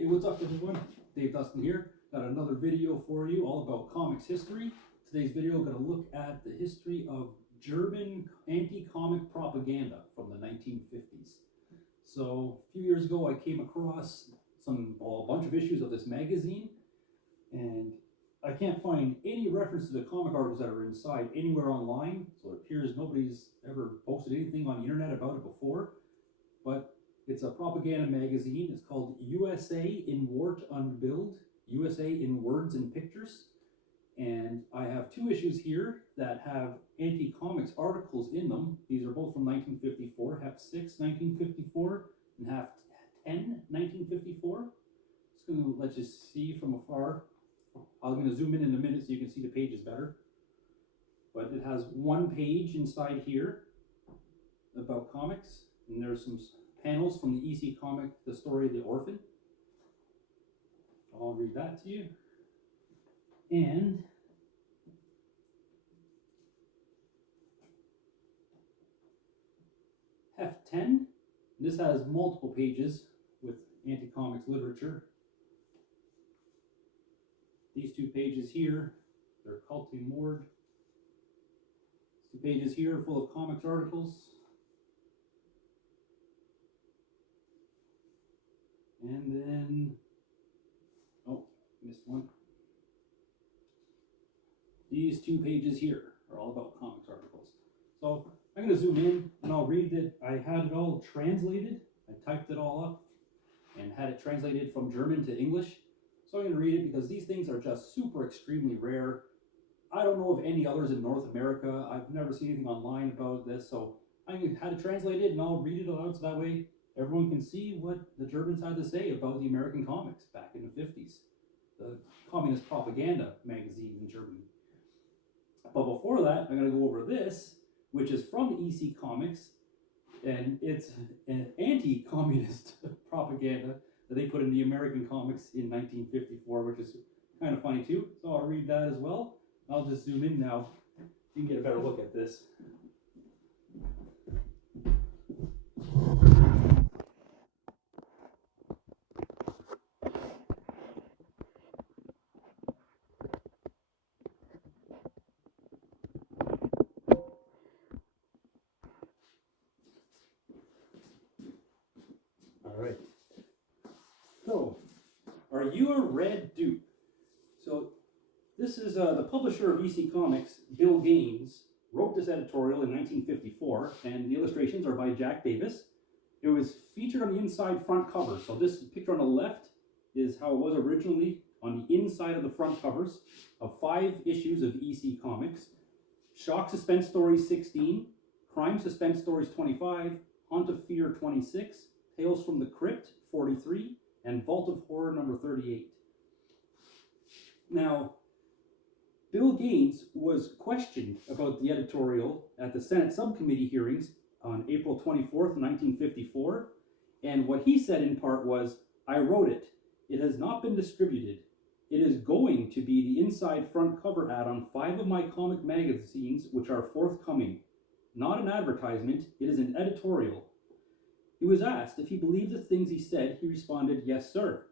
Hey, what's up everyone? Dave Dustin here. Got another video for you all about comics history. Today's video, I'm going to look at the history of German anti-comic propaganda from the 1950s. So a few years ago I came across a bunch of issues of this magazine, and I can't find any reference to the comic articles that are inside anywhere online, so it appears nobody's ever posted anything on the internet about it before. But it's a propaganda magazine. It's called USA In Wort Und Bild, USA in Words and Pictures. And I have two issues here that have anti-comics articles in them. These are both from 1954, heft 6, 1954, and heft 10, 1954. Just going to let you see from afar. I'm going to zoom in a minute so you can see the pages better. But it has one page inside here about comics, and there's some panels from the EC comic, The Story of the Orphan. I'll read that to you. And heft 10, this has multiple pages with anti-comics literature. These two pages here, they're culty moored. These two pages here are full of comics articles. And then, oh, missed one. These two pages here are all about comics articles. So I'm going to zoom in and I'll read it. I had it all translated. I typed it all up and had it translated from German to English. So I'm going to read it because these things are just super extremely rare. I don't know of any others in North America. I've never seen anything online about this. So I had it translated and I'll read it aloud so that way everyone can see what the Germans had to say about the American comics back in the 50s. The communist propaganda magazine in Germany. But before that, I'm going to go over this, which is from EC Comics, and it's an anti-communist propaganda that they put in the American comics in 1954, which is kind of funny too. So I'll read that as well. I'll just zoom in now. You can get a better look at this. All right. So, are you a red dupe? So, this is the publisher of EC Comics, Bill Gaines, wrote this editorial in 1954, and the illustrations are by Jack Davis. It was featured on the inside front cover. So this picture on the left is how it was originally on the inside of the front covers of 5 issues of EC Comics. Shock Suspense Stories 16, Crime Suspense Stories 25, Haunt of Fear 26, Tales from the Crypt 43, and Vault of Horror number 38. Now, Bill Gaines was questioned about the editorial at the Senate subcommittee hearings on April 24th, 1954, and what he said in part was, "I wrote it. It has not been distributed. It is going to be the inside front cover ad on 5 of my comic magazines which are forthcoming. Not an advertisement, it is an editorial." He was asked if he believed the things he said. He responded, "Yes, sir."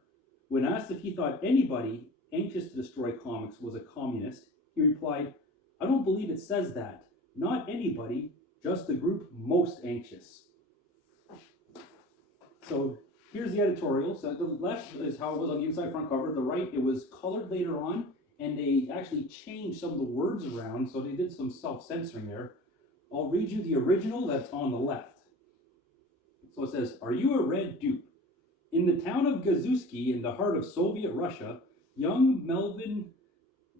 When asked if he thought anybody anxious to destroy comics was a communist, he replied, "I don't believe it says that. Not anybody, just the group most anxious." So here's the editorial. So the left is how it was on the inside front cover. The right, it was colored later on, and they actually changed some of the words around, so they did some self-censoring there. I'll read you the original that's on the left. So it says, "Are you a red dupe? In the town of Gazusky, in the heart of Soviet Russia, young Melvin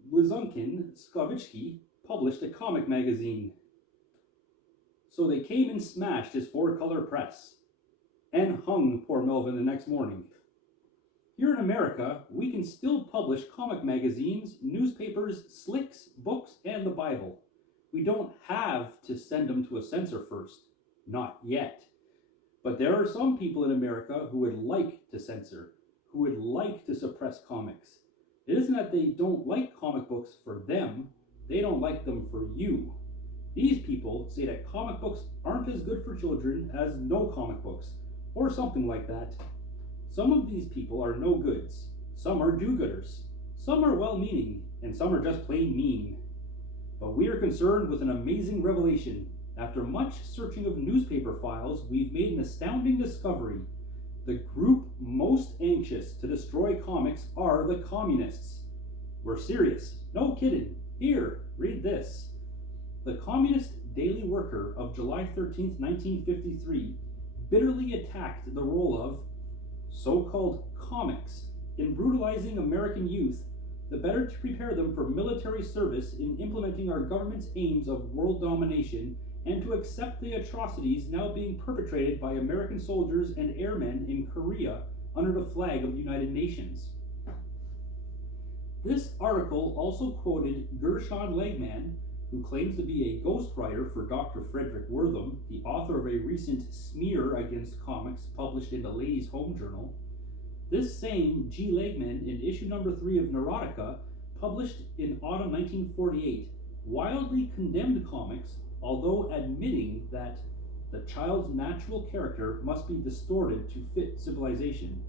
Blizunkin Skovitsky published a comic magazine. So they came and smashed his 4-color press and hung poor Melvin the next morning. Here in America, we can still publish comic magazines, newspapers, slicks, books, and the Bible. We don't have to send them to a censor first. Not yet. But there are some people in America who would like to censor, who would like to suppress comics. It isn't that they don't like comic books for them, they don't like them for you. These people say that comic books aren't as good for children as no comic books, or something like that. Some of these people are no goods, some are do-gooders, some are well-meaning, and some are just plain mean. But we are concerned with an amazing revelation. After much searching of newspaper files, we've made an astounding discovery. The group most anxious to destroy comics are the communists. We're serious. No kidding. Here, read this. The Communist Daily Worker of July 13th, 1953, bitterly attacked the role of so-called comics in brutalizing American youth, the better to prepare them for military service in implementing our government's aims of world domination and to accept the atrocities now being perpetrated by American soldiers and airmen in Korea under the flag of the United Nations. This article also quoted Gershon Legman, who claims to be a ghostwriter for Dr. Frederick Wortham, the author of a recent smear against comics published in the Ladies' Home Journal. This same G. Legman, in issue number 3 of Neurotica, published in autumn 1948, wildly condemned comics, although admitting that the child's natural character must be distorted to fit civilization.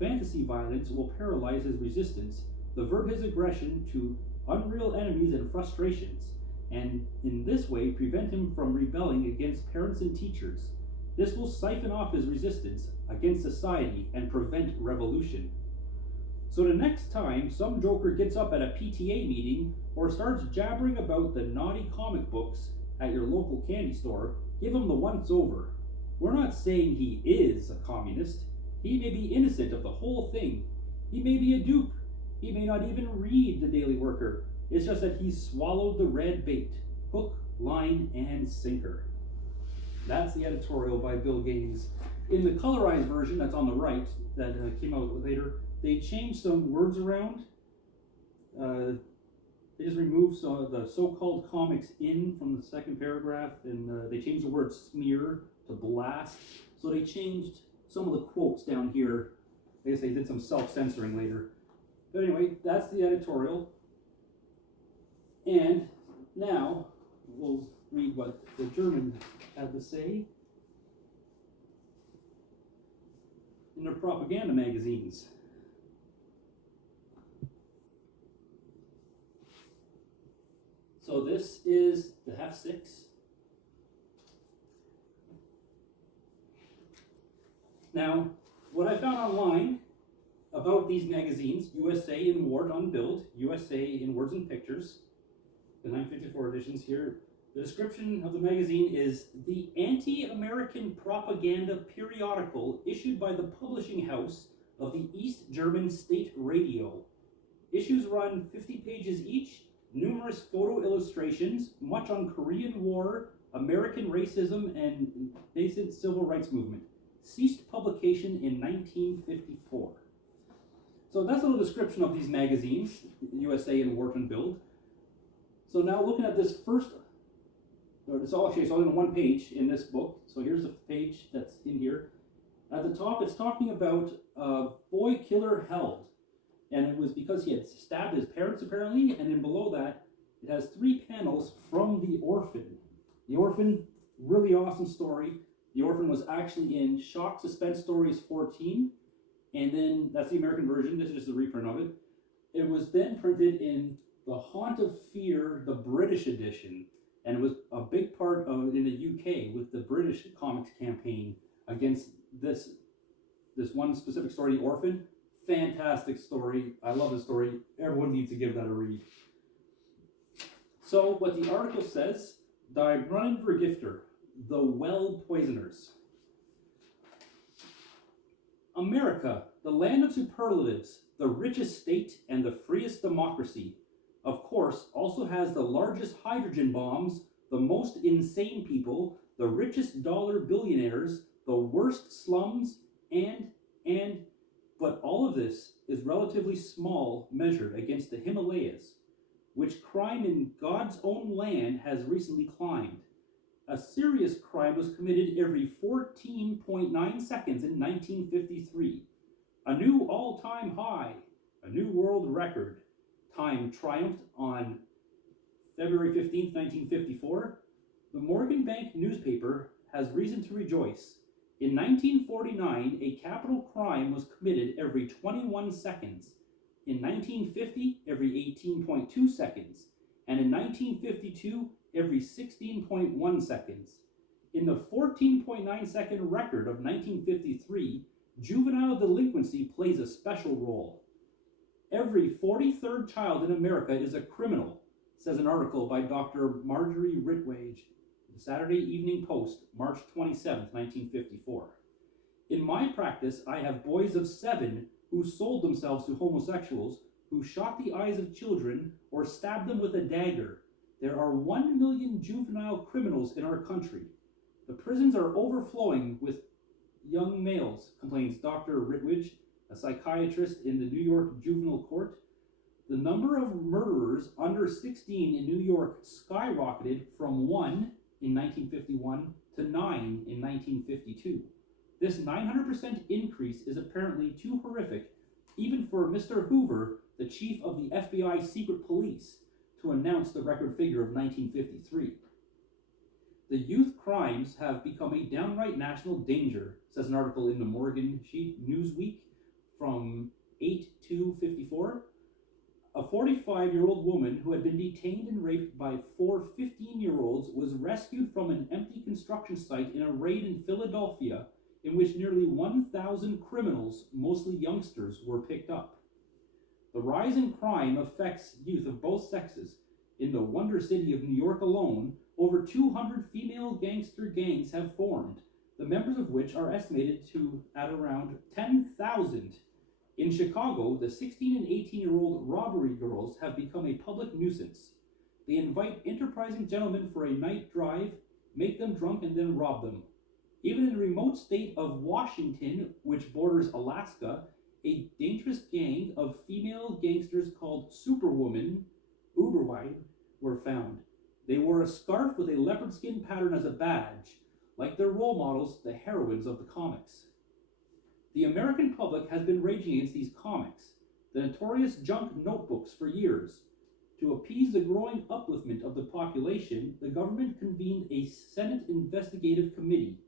Fantasy violence will paralyze his resistance, divert his aggression to unreal enemies and frustrations, and in this way prevent him from rebelling against parents and teachers. This will siphon off his resistance against society and prevent revolution. So the next time some joker gets up at a PTA meeting or starts jabbering about the naughty comic books at your local candy store, give him the once over. We're not saying he is a communist. He may be innocent of the whole thing. He may be a dupe. He may not even read the Daily Worker. It's just that he's swallowed the red bait, hook, line, and sinker. That's the editorial by Bill Gaines. In the colorized version that's on the right, that came out later, they changed some words around. They just removed the so-called comics in from the second paragraph, and they changed the word smear to blast. So they changed some of the quotes down here. I guess they did some self-censoring later. But anyway, that's the editorial. And now we'll read what the German had to say in their propaganda magazines. So this is the heft 6. Now, what I found online about these magazines, USA In Wort Und Bild, USA In Words and Pictures, the 954 editions here, the description of the magazine is the anti-American propaganda periodical issued by the publishing house of the East German State Radio. Issues run 50 pages each, numerous photo illustrations, much on Korean War, American racism, and nascent civil rights movement. Ceased publication in 1954. So that's a little description of these magazines, USA In Wort Und Bild. So now looking at this first, it's all in one page in this book. So here's the page that's in here. At the top, it's talking about a boy killer held. And it was because he had stabbed his parents, apparently. And then below that, it has 3 panels from The Orphan. The Orphan, really awesome story. The Orphan was actually in Shock Suspense Stories 14. And then, that's the American version. This is just a reprint of it. It was then printed in The Haunt of Fear, the British edition. And it was a big part of in the UK with the British comics campaign against this one specific story, The Orphan. Fantastic story. I love the story. Everyone needs to give that a read. So what the article says, Die Brunnenvergifter, the well poisoners. America, the land of superlatives, the richest state and the freest democracy, of course, also has the largest hydrogen bombs, the most insane people, the richest dollar billionaires, the worst slums, but all of this is relatively small measured against the Himalayas, which crime in God's own land has recently climbed. A serious crime was committed every 14.9 seconds in 1953. A new all-time high, a new world record. Time triumphed on February 15th, 1954. The Morgan Bank newspaper has reason to rejoice. In 1949, a capital crime was committed every 21 seconds. In 1950, every 18.2 seconds. And in 1952, every 16.1 seconds. In the 14.9 second record of 1953, juvenile delinquency plays a special role. Every 43rd child in America is a criminal, says an article by Dr. Marjorie Ritwage, the Saturday Evening Post, March 27, 1954. In my practice, I have boys of 7 who sold themselves to homosexuals, who shot the eyes of children or stabbed them with a dagger. There are 1 million juvenile criminals in our country. The prisons are overflowing with young males, complains Dr. Ritwage, a psychiatrist in the New York Juvenile Court. The number of murderers under 16 in New York skyrocketed from 1 in 1951 to 9 in 1952. This 900% increase is apparently too horrific even for Mr. Hoover, the chief of the FBI secret police, to announce the record figure of 1953. The youth crimes have become a downright national danger, says an article in the Morgan Newsweek from 8/2/54. A 45-year-old woman who had been detained and raped by 4 15-year-olds was rescued from an empty construction site in a raid in Philadelphia in which nearly 1,000 criminals, mostly youngsters, were picked up. The rise in crime affects youth of both sexes. In the Wonder City of New York alone, over 200 female gangster gangs have formed, the members of which are estimated to at around 10,000. In Chicago, the 16 and 18-year-old robbery girls have become a public nuisance. They invite enterprising gentlemen for a night drive, make them drunk, and then rob them. Even in the remote state of Washington, which borders Alaska, a dangerous gang of female gangsters called Superwoman, Uberweib, were found. They wore a scarf with a leopard skin pattern as a badge, like their role models, the heroines of the comics. The American public has been raging against these comics, the notorious junk notebooks, for years. To appease the growing upliftment of the population, the government convened a Senate investigative committee.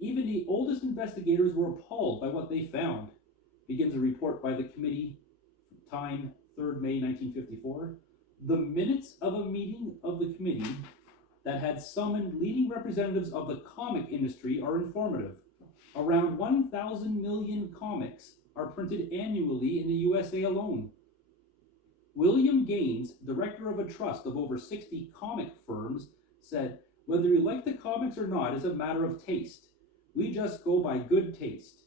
Even the oldest investigators were appalled by what they found, begins a report by the committee, time 3rd May 1954. The minutes of a meeting of the committee that had summoned leading representatives of the comic industry are informative. Around 1,000 million comics are printed annually in the USA alone. William Gaines, director of a trust of over 60 comic firms, said, "Whether you like the comics or not is a matter of taste. We just go by good taste."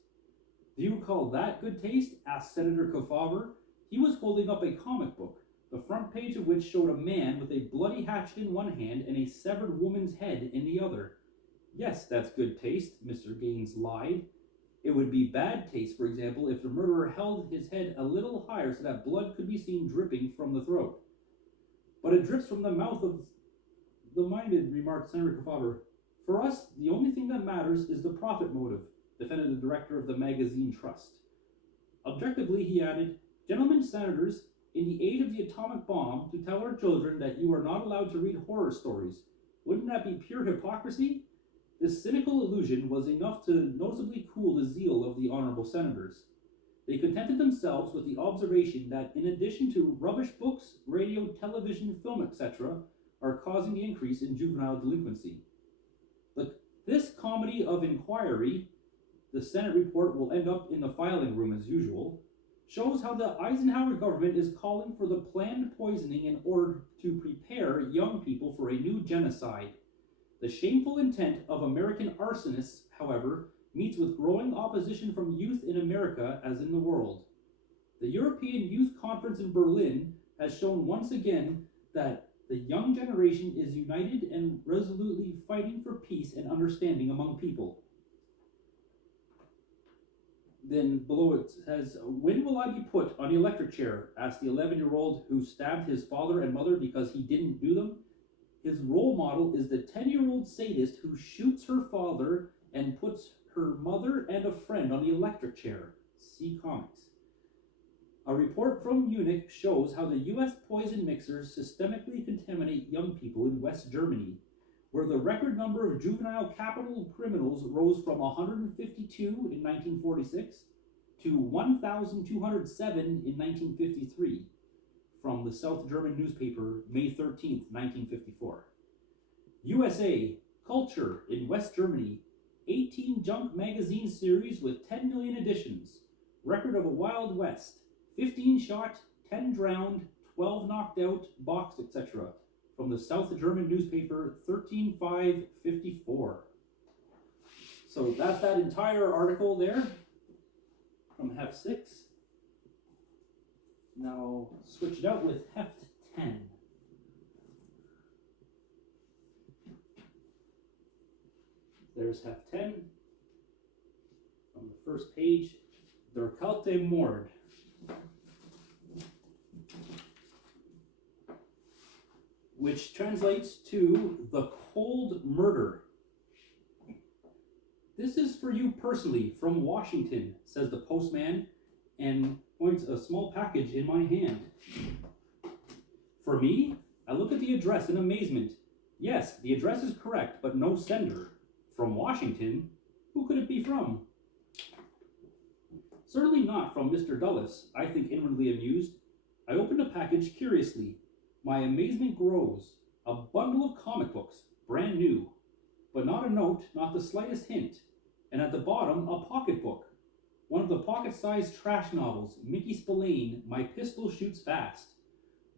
"Do you call that good taste?" asked Senator Kefauver. He was holding up a comic book, the front page of which showed a man with a bloody hatchet in one hand and a severed woman's head in the other. "Yes, that's good taste," Mr. Gaines lied. "It would be bad taste, for example, if the murderer held his head a little higher so that blood could be seen dripping from the throat." "But it drips from the mouth of the minded," remarked Senator Kefauver. "For us, the only thing that matters is the profit motive," defended the director of the magazine trust. Objectively, he added, "Gentlemen senators, in the age of the atomic bomb, to tell our children that you are not allowed to read horror stories, wouldn't that be pure hypocrisy?" This cynical allusion was enough to noticeably cool the zeal of the honorable senators. They contented themselves with the observation that in addition to rubbish books, radio, television, film, etc., are causing the increase in juvenile delinquency. This comedy of inquiry, the Senate report will end up in the filing room as usual, shows how the Eisenhower government is calling for the planned poisoning in order to prepare young people for a new genocide. The shameful intent of American arsonists, however, meets with growing opposition from youth in America as in the world. The European Youth Conference in Berlin has shown once again that the young generation is united and resolutely fighting for peace and understanding among people. Then below it says, "When will I be put on the electric chair?" asked the 11-year-old who stabbed his father and mother because he didn't do them. His role model is the 10-year-old sadist who shoots her father and puts her mother and a friend on the electric chair. See comics. A report from Munich shows how the U.S. poison mixers systemically contaminate young people in West Germany. where the record number of juvenile capital criminals rose from 152 in 1946 to 1,207 in 1953, from the South German newspaper, May 13th, 1954. USA, Culture in West Germany, 18 junk magazine series with 10 million editions, record of a Wild West, 15 shot, 10 drowned, 12 knocked out, boxed, etc., from the South German newspaper 13/5/54. So that's that entire article there from Heft 6. Now switch it out with Heft 10. There's Heft 10. On the first page, Der Kalte Mord. Which translates to the cold murder. This is for you personally from Washington, says the postman, and points a small package in my hand. For me? I look at the address in amazement. Yes, the address is correct, but no sender. From Washington? Who could it be from? Certainly not from Mr. Dulles, I think, inwardly amused. I opened the package curiously. My amazement grows. A bundle of comic books, brand new. But not a note, not the slightest hint. And at the bottom, a pocketbook. One of the pocket-sized trash novels, Mickey Spillane, My Pistol Shoots Fast.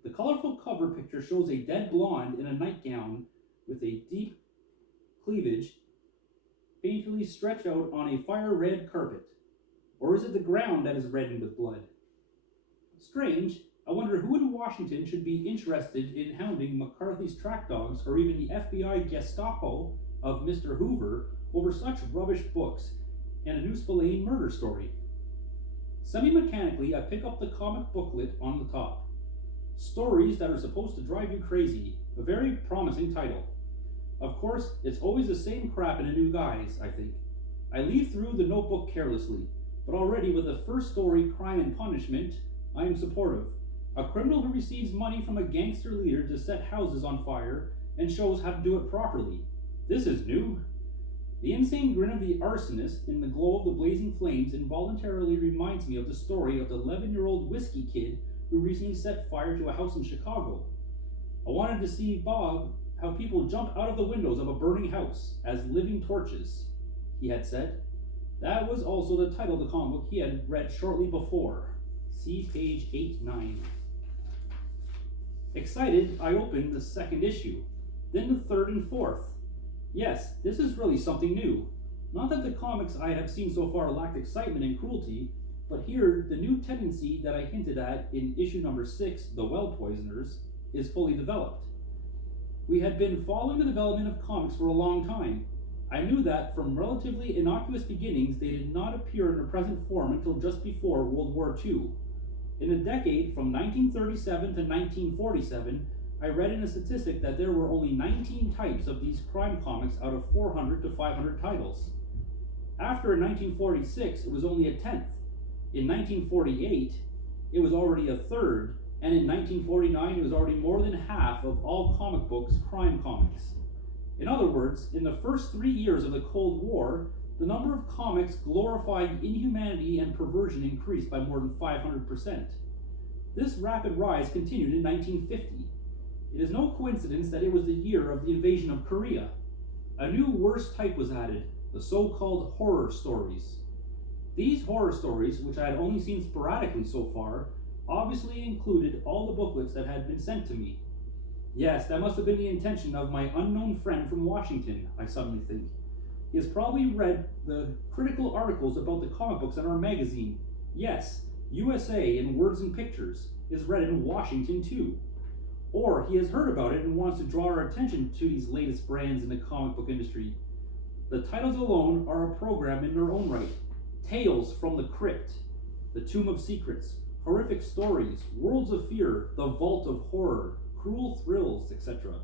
The colorful cover picture shows a dead blonde in a nightgown with a deep cleavage painfully stretched out on a fire-red carpet. Or is it the ground that is reddened with blood? Strange. I wonder who in Washington should be interested in hounding McCarthy's track dogs or even the FBI Gestapo of Mr. Hoover over such rubbish books and a new Spillane murder story. Semi-mechanically, I pick up the comic booklet on the top. Stories that are supposed to drive you crazy. A very promising title. Of course, it's always the same crap in a new guise, I think. I leaf through the notebook carelessly, but already with the first story, Crime and Punishment, I am supportive. A criminal who receives money from a gangster leader to set houses on fire and shows how to do it properly. This is new. The insane grin of the arsonist in the glow of the blazing flames involuntarily reminds me of the story of the 11-year-old whiskey kid who recently set fire to a house in Chicago. I wanted to see Bob how people jump out of the windows of a burning house as living torches, he had said. That was also the title of the comic book he had read shortly before. See page 8-9. Excited, I opened the second issue, then the third and fourth. Yes, this is really something new. Not that the comics I have seen so far lacked excitement and cruelty, but here the new tendency that I hinted at in issue number 6, The Well Poisoners, is fully developed. We had been following the development of comics for a long time. I knew that from relatively innocuous beginnings they did not appear in their present form until just before World War II. In a decade from 1937 to 1947, I read in a statistic that there were only 19 types of these crime comics out of 400 to 500 titles. After in 1946, it was only a tenth. In 1948, it was already a third, and in 1949, it was already more than half of all comic books crime comics. In other words, in the first 3 years of the Cold War, the number of comics glorifying inhumanity and perversion increased by more than 500%. This rapid rise continued in 1950. It is no coincidence that it was the year of the invasion of Korea. A new worse type was added, the so-called horror stories. These horror stories, which I had only seen sporadically so far, obviously included all the booklets that had been sent to me. Yes, that must have been the intention of my unknown friend from Washington, I suddenly think. He has probably read the critical articles about the comic books in our magazine. Yes, USA in Words and Pictures is read in Washington too. Or he has heard about it and wants to draw our attention to these latest brands in the comic book industry. The titles alone are a program in their own right. Tales from the Crypt, The Tomb of Secrets, Horrific Stories, Worlds of Fear, The Vault of Horror, Cruel Thrills, etc.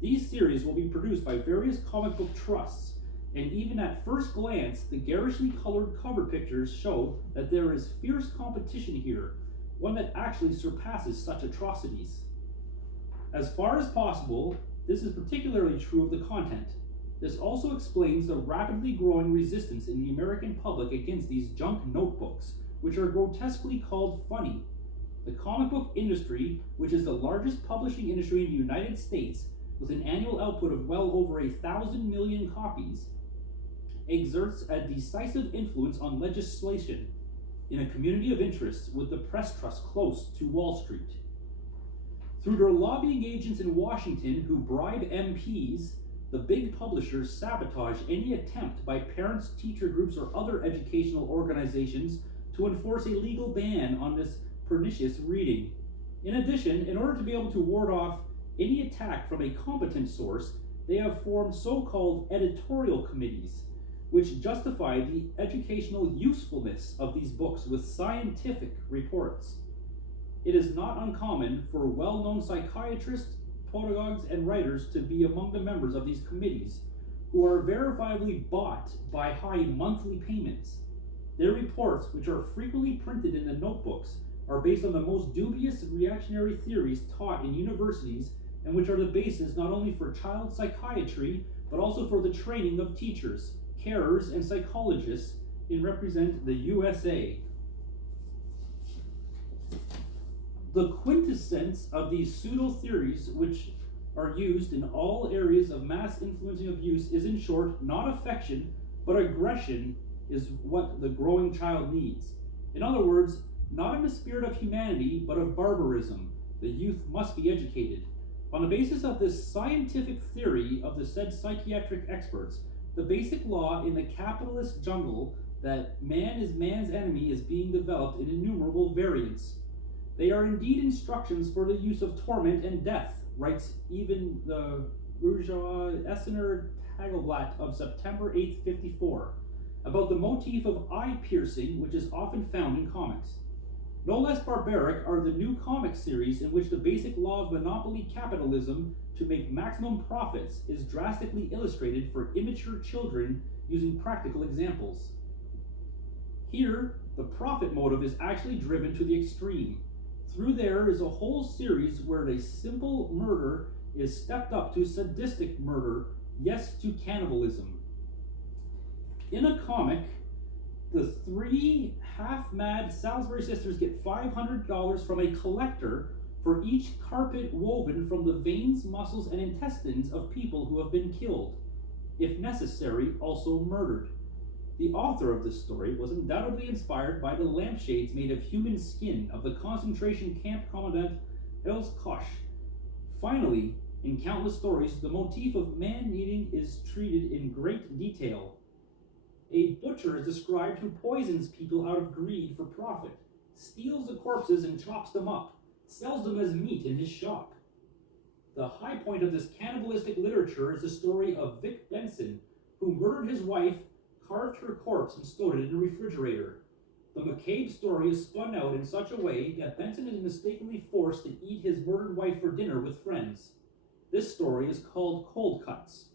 These series will be produced by various comic book trusts, and even at first glance, the garishly colored cover pictures show that there is fierce competition here, one that actually surpasses such atrocities. As far as possible, This is particularly true of the content. This also explains the rapidly growing resistance in the American public against these junk notebooks, which are grotesquely called funny. The comic book industry, which is the largest publishing industry in the United States, with an annual output of well over 1,000 million copies, exerts a decisive influence on legislation in a community of interests with the press trust close to Wall Street. Through their lobbying agents in Washington who bribe MPs, the big publishers sabotage any attempt by parents, teacher groups, or other educational organizations to enforce a legal ban on this pernicious reading. In addition, in order to be able to ward off any attack from a competent source, they have formed so-called editorial committees, which justify the educational usefulness of these books with scientific reports. It is not uncommon for well-known psychiatrists, pedagogues, and writers to be among the members of these committees, who are verifiably bought by high monthly payments. Their reports, which are frequently printed in the notebooks, are based on the most dubious reactionary theories taught in universities, and which are the basis not only for child psychiatry, but also for the training of teachers, carers, and psychologists in represent the USA. The quintessence of these pseudo-theories, which are used in all areas of mass influencing of use, is in short, not affection, but aggression is what the growing child needs. In other words, not in the spirit of humanity, but of barbarism. The youth must be educated. On the basis of this scientific theory of the said psychiatric experts, the basic law in the capitalist jungle that man is man's enemy is being developed in innumerable variants. They are indeed instructions for the use of torment and death, writes even the bourgeois Essener Tagelblatt of September 8, 54, about the motif of eye piercing, which is often found in comics. No less barbaric are the new comic series in which the basic law of monopoly capitalism to make maximum profits is drastically illustrated for immature children using practical examples. Here, the profit motive is actually driven to the extreme. Through there is a whole series where a simple murder is stepped up to sadistic murder, yes, to cannibalism. In a comic, the three half-mad Salisbury sisters get $500 from a collector for each carpet woven from the veins, muscles, and intestines of people who have been killed, if necessary, also murdered. The author of this story was undoubtedly inspired by the lampshades made of human skin of the concentration camp commandant Els Koch. Finally, in countless stories, the motif of man-eating is treated in great detail. A butcher is described who poisons people out of greed for profit, steals the corpses and chops them up, sells them as meat in his shop. The high point of this cannibalistic literature is the story of Vic Benson, who murdered his wife, carved her corpse, and stowed it in a refrigerator. The macabre story is spun out in such a way that Benson is mistakenly forced to eat his murdered wife for dinner with friends. This story is called Cold Cuts.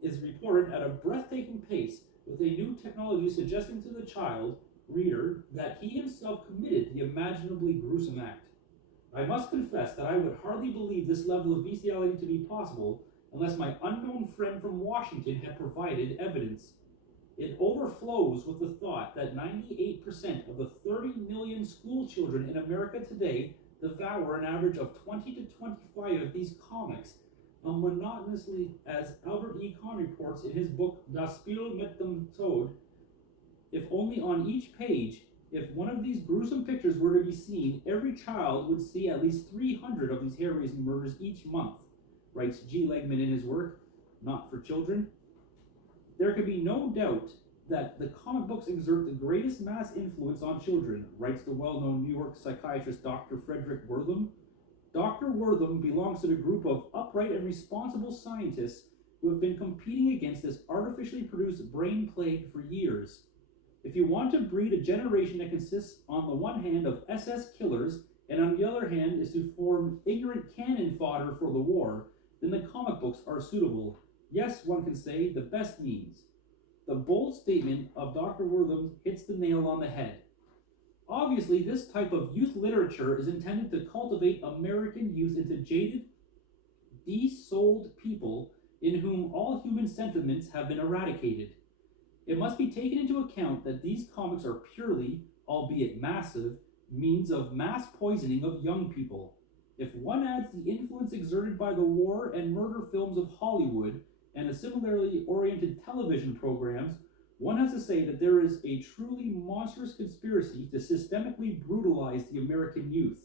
It is reported at a breathtaking pace, with a new technology suggesting to the child reader that he himself committed the imaginably gruesome act. I must confess that I would hardly believe this level of bestiality to be possible unless my unknown friend from Washington had provided evidence. It overflows with the thought that 98% of the 30 million school children in America today devour an average of 20 to 25 of these comics, monotonously, as Albert E. Kahn reports in his book Das Spiel mit dem Tod. If only on each page, if one of these gruesome pictures were to be seen, every child would see at least 300 of these hair-raising murders each month, writes G. Legman in his work, Not for Children. There can be no doubt that the comic books exert the greatest mass influence on children, writes the well-known New York psychiatrist Dr. Frederick Wortham. Dr. Wortham belongs to the group of upright and responsible scientists who have been competing against this artificially produced brain plague for years. If you want to breed a generation that consists on the one hand of SS killers and on the other hand is to form ignorant cannon fodder for the war, then the comic books are suitable. Yes, one can say, the best means. The bold statement of Dr. Wortham hits the nail on the head. Obviously, this type of youth literature is intended to cultivate American youth into jaded, de-souled people in whom all human sentiments have been eradicated. It must be taken into account that these comics are purely, albeit massive, means of mass poisoning of young people. If one adds the influence exerted by the war and murder films of Hollywood and the similarly oriented television programs, one has to say that there is a truly monstrous conspiracy to systemically brutalize the American youth.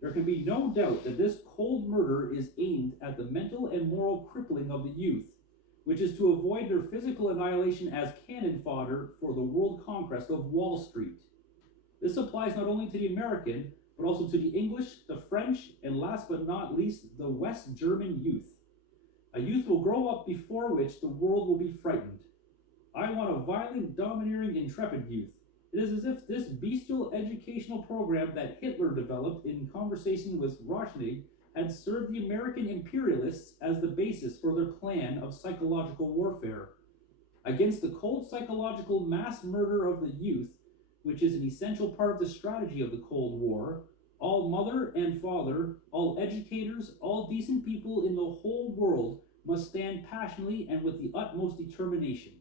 There can be no doubt that this cold murder is aimed at the mental and moral crippling of the youth, which is to avoid their physical annihilation as cannon fodder for the world conquest of Wall Street. This applies not only to the American, but also to the English, the French, and last but not least, the West German youth. A youth will grow up before which the world will be frightened. I want a violent, domineering, intrepid youth. It is as if this bestial educational program that Hitler developed in conversation with Rochdale had served the American imperialists as the basis for their plan of psychological warfare. Against the cold psychological mass murder of the youth, which is an essential part of the strategy of the Cold War, all mother and father, all educators, all decent people in the whole world must stand passionately and with the utmost determination.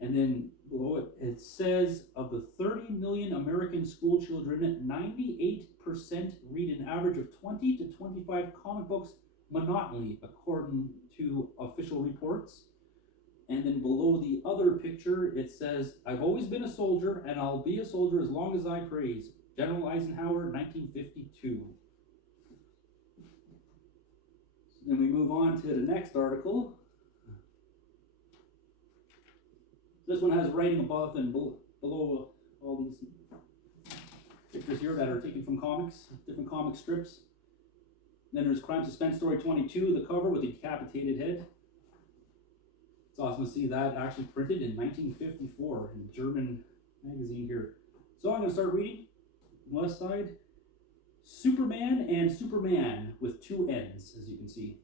And then below it, it says of the 30 million American school children, 98% read an average of 20 to 25 comic books monotony, according to official reports. And then below the other picture, it says, I've always been a soldier, and I'll be a soldier as long as I praise. General Eisenhower, 1952. Then we move on to the next article. This one has writing above and below all these pictures here that are taken from comics, different comic strips. Then there's Crime Suspense Story 22, the cover with the decapitated head. It's awesome to see that actually printed in 1954 in a German magazine here. So I'm going to start reading. On the left side, Superman and Superman with two N's, as you can see.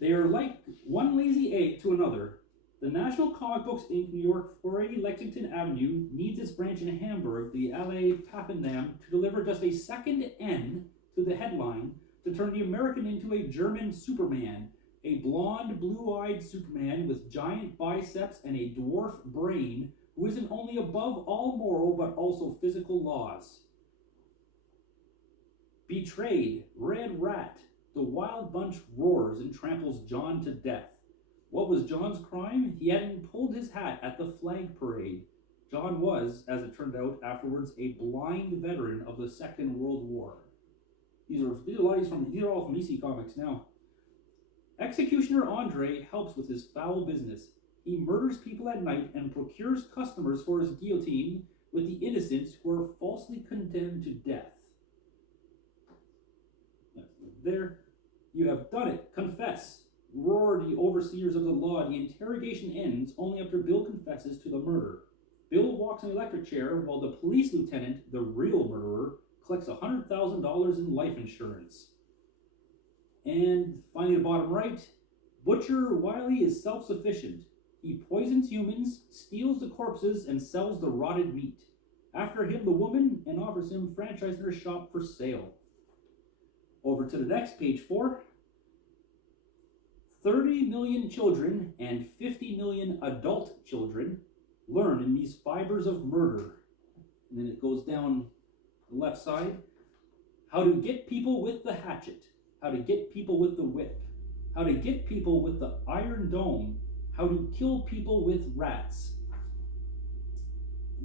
They are like one lazy egg to another. The National Comic Books Inc. New York 480 Lexington Avenue needs its branch in Hamburg, the LA Pappendamm, to deliver just a second N to the headline to turn the American into a German Superman, a blonde, blue-eyed Superman with giant biceps and a dwarf brain who isn't only above all moral but also physical laws. Betrayed, Red Rat, the Wild Bunch roars and tramples John to death. What was John's crime? He hadn't pulled his hat at the flag parade. John was, as it turned out afterwards, a blind veteran of the Second World War. These are all from EC Comics now. Executioner Andre helps with his foul business. He murders people at night and procures customers for his guillotine with the innocents who are falsely condemned to death. There, you have done it. Confess. Roar the overseers of the law. The interrogation ends only after Bill confesses to the murder. Bill walks in an electric chair while the police lieutenant, the real murderer, collects $100,000 in life insurance. And finally, the bottom right, Butcher Wiley is self-sufficient. He poisons humans, steals the corpses, and sells the rotted meat. After him, the woman, and offers him franchise in her shop for sale. Over to the next, page 4. 30 million children and 50 million adult children learn in these fibers of murder. And then it goes down the left side. How to get people with the hatchet. How to get people with the whip. How to get people with the iron dome. How to kill people with rats.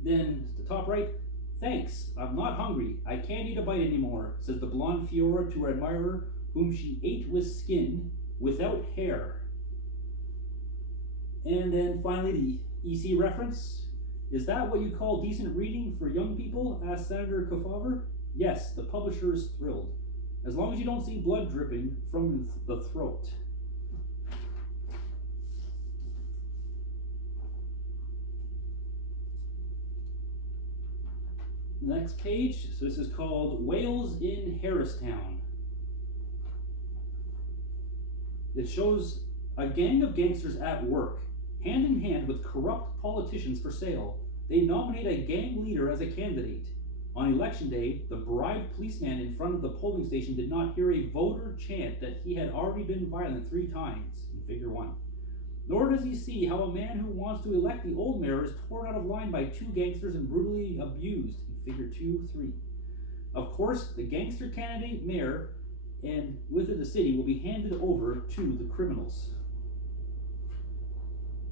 Then, the top right, thanks, I'm not hungry. I can't eat a bite anymore, says the blonde Fiora to her admirer, whom she ate with skin, without hair. And then finally, the EC reference. Is that what you call decent reading for young people? Asked Senator Kefauver. Yes, the publisher is thrilled. As long as you don't see blood dripping from the throat. Next page, so this is called Whales in Harristown. It shows a gang of gangsters at work, hand in hand with corrupt politicians for sale. They nominate a gang leader as a candidate. On election day, the bribed policeman in front of the polling station did not hear a voter chant that he had already been violent 3 times in Figure 1. Nor does he see how a man who wants to elect the old mayor is torn out of line by 2 gangsters and brutally abused in Figure 2-3. Of course, the gangster candidate mayor and with it the city will be handed over to the criminals.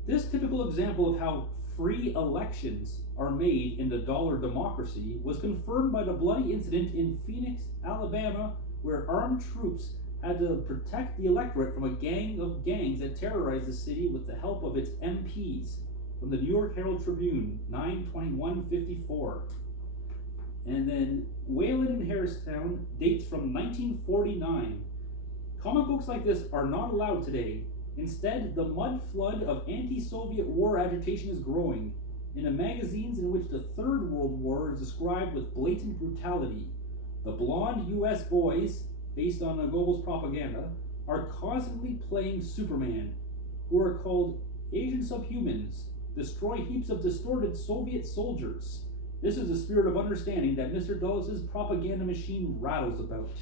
This typical example of how free elections are made in the dollar democracy was confirmed by the bloody incident in Phoenix, Alabama, where armed troops had to protect the electorate from a gang of gangs that terrorized the city with the help of its MPs. From the New York Herald Tribune, 9/21/54. And then Wayland in Harristown dates from 1949. Comic books like this are not allowed today. Instead, the mud flood of anti-Soviet war agitation is growing in the magazines in which the Third World War is described with blatant brutality. The blonde US boys, based on Goebbels' propaganda, are constantly playing Superman, who are called Asian subhumans, destroy heaps of distorted Soviet soldiers. This is the spirit of understanding that Mr. Dulles' propaganda machine rattles about.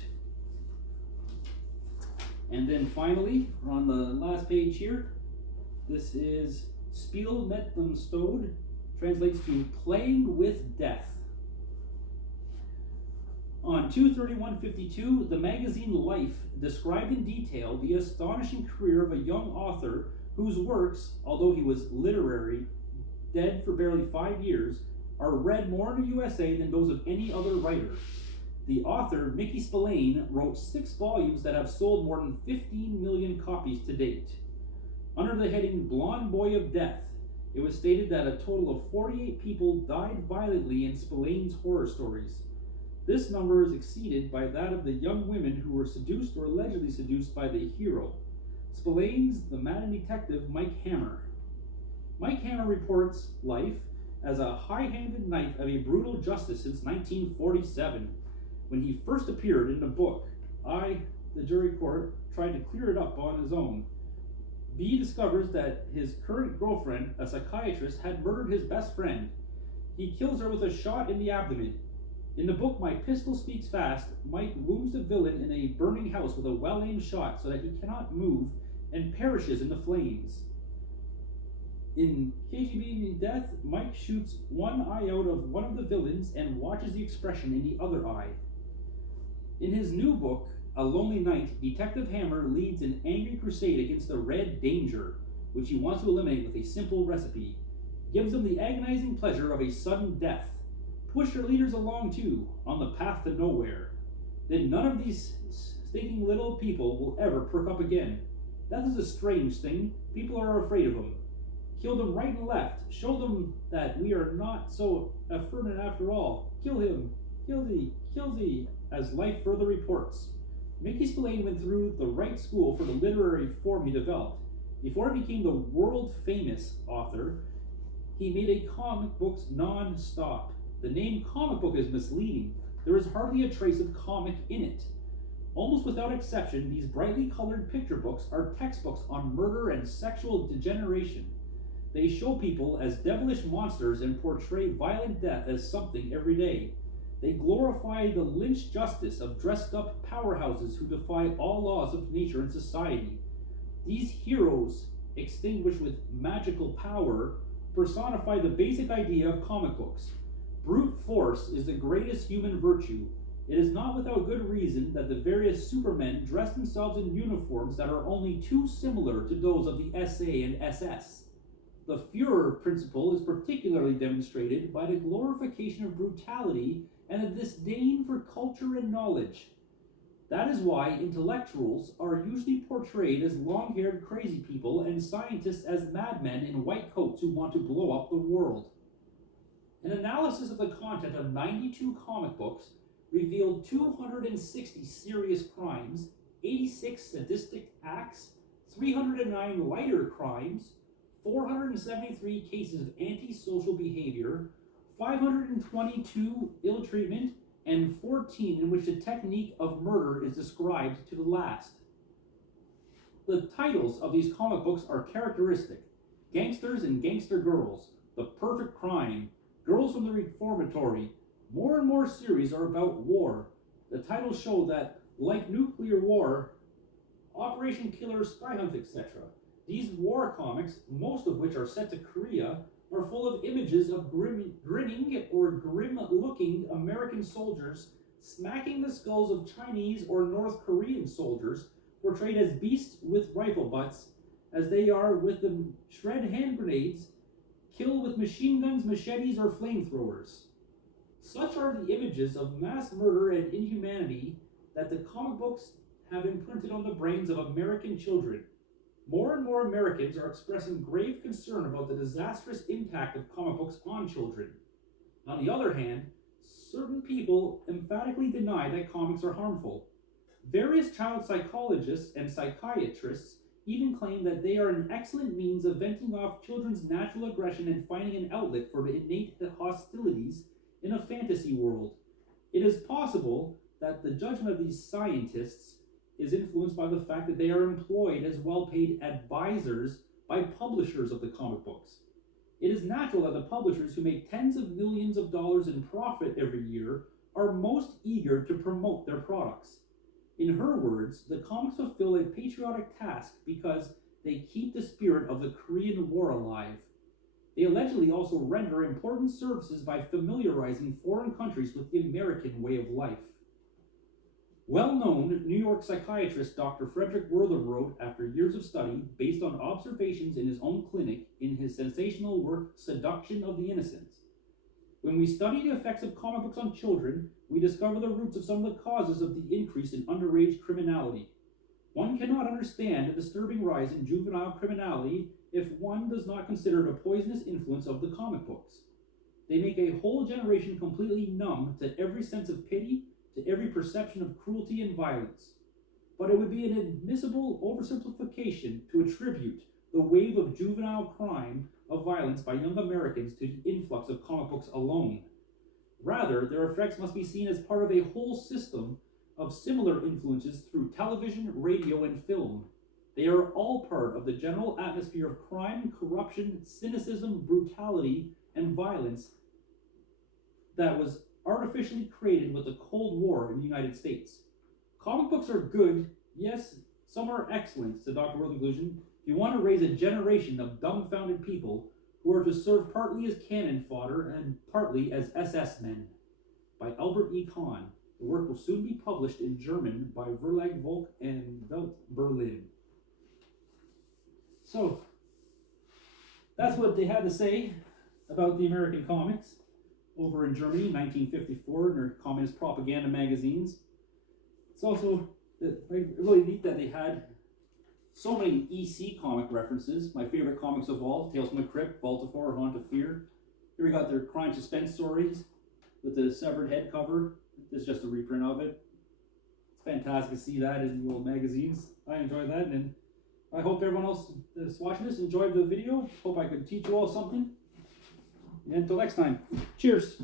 And then finally, on the last page here, this is Spiel mit dem Tod, translates to playing with death. On 2/31/52, the magazine Life described in detail the astonishing career of a young author whose works, although he was literary, dead for barely 5 years, are read more in the USA than those of any other writer. The author, Mickey Spillane, wrote 6 volumes that have sold more than 15 million copies to date. Under the heading Blonde Boy of Death, it was stated that a total of 48 people died violently in Spillane's horror stories. This number is exceeded by that of the young women who were seduced or allegedly seduced by the hero. Spillane's the Madden detective Mike Hammer. Mike Hammer reports life as a high-handed knight of a brutal justice since 1947. When he first appeared in the book, the jury court, tried to clear it up on his own. B discovers that his current girlfriend, a psychiatrist, had murdered his best friend. He kills her with a shot in the abdomen. In the book My Pistol Speaks Fast, Mike wounds the villain in a burning house with a well-aimed shot so that he cannot move and perishes in the flames. In KGB Death, Mike shoots one eye out of one of the villains and watches the expression in the other eye. In his new book, A Lonely Night, Detective Hammer leads an angry crusade against the Red Danger, which he wants to eliminate with a simple recipe. Gives them the agonizing pleasure of a sudden death. Push your leaders along too, on the path to nowhere. Then none of these stinking little people will ever perk up again. That is a strange thing. People are afraid of them. Kill them right and left. Show them that we are not so affirming after all. Kill him. Kill thee, as Life further reports. Mickey Spillane went through the right school for the literary form he developed. Before he became the world-famous author, he made a comic books non-stop. The name comic book is misleading. There is hardly a trace of comic in it. Almost without exception, these brightly colored picture books are textbooks on murder and sexual degeneration. They show people as devilish monsters and portray violent death as something every day. They glorify the lynch justice of dressed-up powerhouses who defy all laws of nature and society. These heroes, extinguished with magical power, personify the basic idea of comic books. Brute force is the greatest human virtue. It is not without good reason that the various supermen dress themselves in uniforms that are only too similar to those of the SA and SS. The Führer principle is particularly demonstrated by the glorification of brutality and a disdain for culture and knowledge. That is why intellectuals are usually portrayed as long-haired crazy people and scientists as madmen in white coats who want to blow up the world. An analysis of the content of 92 comic books revealed 260 serious crimes, 86 sadistic acts, 309 lighter crimes, 473 cases of antisocial behavior, 522 ill treatment, and 14 in which the technique of murder is described to the last. The titles of these comic books are characteristic: Gangsters and Gangster Girls, The Perfect Crime, Girls from the Reformatory, More and more series are about war. The titles show that, like nuclear war, Operation Killer, Spy Hunt, etc., these war comics, most of which are set to Korea, are full of images of grinning or grim-looking American soldiers smacking the skulls of Chinese or North Korean soldiers, portrayed as beasts with rifle butts, as they are with the shred hand grenades, kill with machine guns, machetes, or flamethrowers. Such are the images of mass murder and inhumanity that the comic books have imprinted on the brains of American children. More and more Americans are expressing grave concern about the disastrous impact of comic books on children. On the other hand, certain people emphatically deny that comics are harmful. Various child psychologists and psychiatrists even claim that they are an excellent means of venting off children's natural aggression and finding an outlet for innate hostilities in a fantasy world. It is possible that the judgment of these scientists is influenced by the fact that they are employed as well-paid advisors by publishers of the comic books. It is natural that the publishers who make tens of millions of dollars in profit every year are most eager to promote their products. In her words, the comics fulfill a patriotic task because they keep the spirit of the Korean War alive. They allegedly also render important services by familiarizing foreign countries with the American way of life. Well-known New York psychiatrist Dr. Frederick Werther wrote, after years of study, based on observations in his own clinic, in his sensational work, Seduction of the Innocence. When we study the effects of comic books on children, we discover the roots of some of the causes of the increase in underage criminality. One cannot understand the disturbing rise in juvenile criminality if one does not consider the poisonous influence of the comic books. They make a whole generation completely numb to every sense of pity, to every perception of cruelty and violence. But it would be an admissible oversimplification to attribute the wave of juvenile crime of violence by young Americans to the influx of comic books alone. Rather, their effects must be seen as part of a whole system of similar influences through television, radio, and film. They are all part of the general atmosphere of crime, corruption, cynicism, brutality, and violence that was artificially created with the Cold War in the United States. Comic books are good, yes, some are excellent, said Dr. Worth in conclusion, if you want to raise a generation of dumbfounded people who are to serve partly as cannon fodder and partly as SS men. By Albert E. Kahn. The work will soon be published in German by Verlag Volk and Welt Berlin. So, that's what they had to say about the American comics over in Germany in 1954 in their communist propaganda magazines. It's also really neat that they had so many EC comic references. My favorite comics of all, Tales from the Crypt, Vault of Horror, Haunt of Fear. Here we got their crime suspense stories with the severed head cover. This is just a reprint of it. It's fantastic to see that in the old magazines. I enjoy that, and I hope everyone else that's watching this enjoyed the video. Hope I could teach you all something. And until next time, cheers.